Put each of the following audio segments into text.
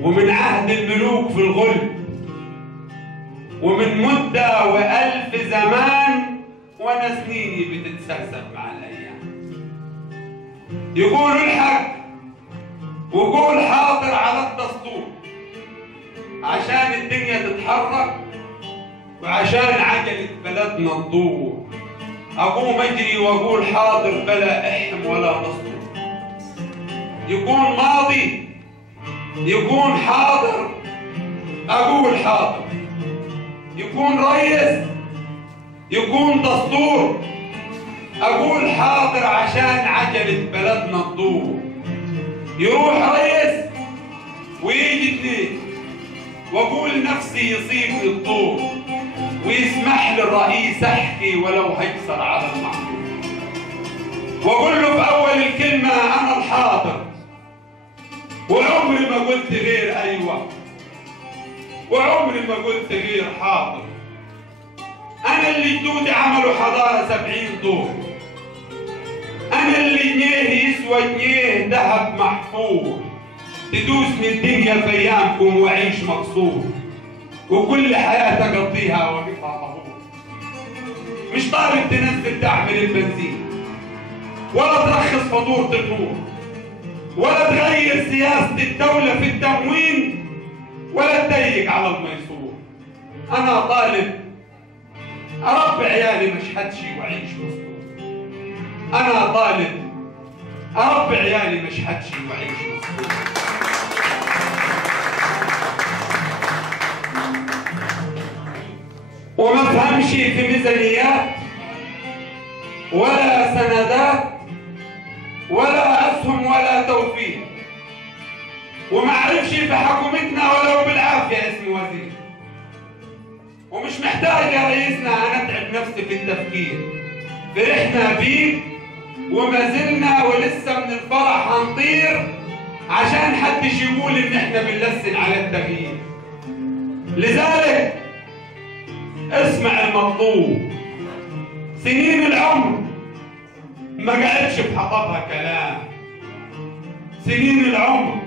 ومن عهد الملوك في الغل، ومن مدة وألف زمان وأنا سنيني بتتسلسل مع الأيام. يقولوا الحق وقول حاضر على الدستور عشان الدنيا تتحرك وعشان عجلة بلدنا تدور. أقوم أجري وأقول حاضر بلا إحم ولا دستور. يكون ماضي يكون حاضر أقول حاضر، يكون ريس يكون دستور أقول حاضر عشان عجلة بلدنا تدور. يروح ريس ويجي اثنين وأقول نفسي يصيبني الطور، ويسمح لي الرئيس أحكي ولو هيكسر على المحظور، وأقول له في أول الكلمة أنا الحاضر وعمري ما قلت غير أيوة، وعمري ما قلت غير حاضر. أنا اللي جدودي عملوا حضارة 70 دور، أنا اللي جنيه يسوى جنيه ذهب محفور، تدوسني الدنيا في أيامكم وأعيش مقصور، وكل حياتي أقضيها واقفها طابور. مش طالب تنزل تعمل البنزين ولا ترخص فاتورة النور ولا تغير سياسة الدولة في التموين ولا تضيق على الميسور. أنا طالب أربي عيالي ما اشحتشي وأعيش مستور. أنا طالب أربي عيالي ما اشحتشي وأعيش مستور. وما افهمش في ميزانيات ولا سندات ولا أسهم ولا توفير، وما اعرفش في حكومتنا ولو بالعافية اسمي وزير. ومش محتاج يا رئيسنا أنا أتعب نفسي في التفكير، فرحنا بيك وما زلنا ولسه من الفرح هنطير عشان حدش يقول إن إحنا بنلسن على التغيير. لذلك اسمع المطلوب. سنين العمر ما قعدش بحطبها كلام، سنين العمر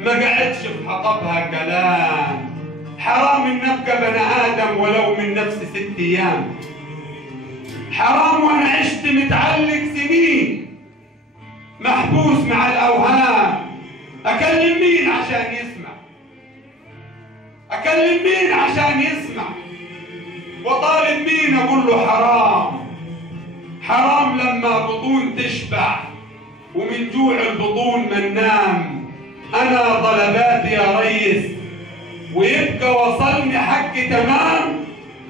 ما قعدش بحطبها كلام. حرام ان ابقى بني ادم ولو من نفس 6 ايام. حرام وانا عشت متعلق سنين محبوس مع الاوهام. اكلم مين عشان يسمع؟ اكلم مين عشان يسمع؟ وطالب مين اقول له حرام؟ حرام لما بطون تشبع ومن جوع البطون ما ننام. انا طلباتي يا ريس ويبقى وصلني حقي تمام.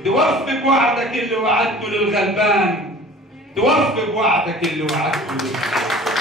توفق وعدك اللي وعدته للغلبان، توفق وعدك اللي وعدته للغلبان.